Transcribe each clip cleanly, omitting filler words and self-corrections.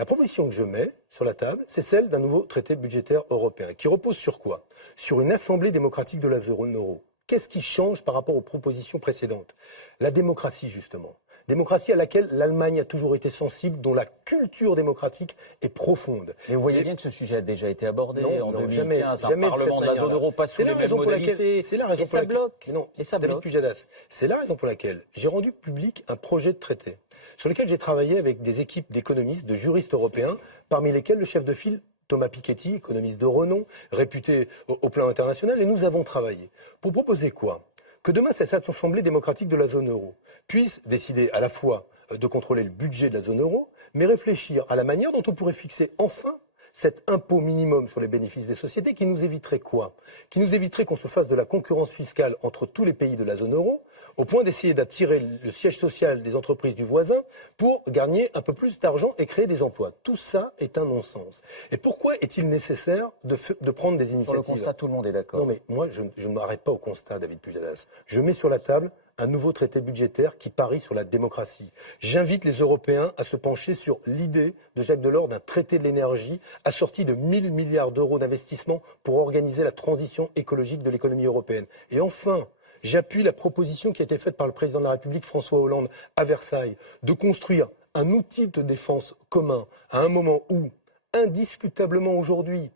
La proposition que je mets sur la table, c'est celle d'un nouveau traité budgétaire européen, qui repose sur quoi? Sur une assemblée démocratique de la zone euro. Qu'est-ce qui change par rapport aux propositions précédentes? La démocratie, justement. Démocratie à laquelle l'Allemagne a toujours été sensible, dont la culture démocratique est profonde. Mais vous voyez bien que ce sujet a déjà été abordé en 2015, jamais un de Parlement de la zone euro pas sous les mêmes modalités, c'est la raison et pour ça laquelle, bloque. non, Et ça David bloque. Pujadas, c'est la raison pour laquelle j'ai rendu public un projet de traité sur lequel j'ai travaillé avec des équipes d'économistes, de juristes européens, parmi lesquels le chef de file Thomas Piketty, économiste de renom, réputé au plan international, et nous avons travaillé pour proposer quoi? Que demain, cette assemblée démocratique de la zone euro puisse décider à la fois de contrôler le budget de la zone euro, mais réfléchir à la manière dont on pourrait fixer enfin cet impôt minimum sur les bénéfices des sociétés qui nous éviterait quoi? Qui nous éviterait qu'on se fasse de la concurrence fiscale entre tous les pays de la zone euro, au point d'essayer d'attirer le siège social des entreprises du voisin pour gagner un peu plus d'argent et créer des emplois. Tout ça est un non-sens. Et pourquoi est-il nécessaire de prendre des initiatives? Sur le constat, tout le monde est d'accord. Non, mais moi, je ne m'arrête pas au constat, David Pujadas. Je mets sur la table un nouveau traité budgétaire qui parie sur la démocratie. J'invite les Européens à se pencher sur l'idée de Jacques Delors d'un traité de l'énergie assorti de 1 000 milliards d'euros d'investissement pour organiser la transition écologique de l'économie européenne. Et enfin, j'appuie la proposition qui a été faite par le président de la République, François Hollande, à Versailles, de construire un outil de défense commun à un moment où, indiscutablement aujourd'hui,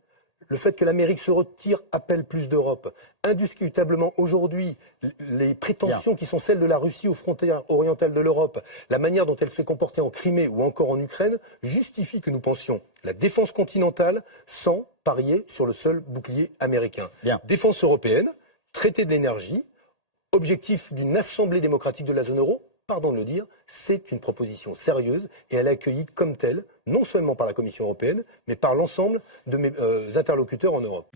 le fait que l'Amérique se retire appelle plus d'Europe. Indiscutablement aujourd'hui, les prétentions qui sont celles de la Russie aux frontières orientales de l'Europe, la manière dont elle s'est comportée en Crimée ou encore en Ukraine, justifient que nous pensions la défense continentale sans parier sur le seul bouclier américain. Bien. Défense européenne, traité de l'énergie, objectif d'une assemblée démocratique de la zone euro, pardon de le dire, c'est une proposition sérieuse et elle est accueillie comme telle, non seulement par la Commission européenne, mais par l'ensemble de mes interlocuteurs en Europe.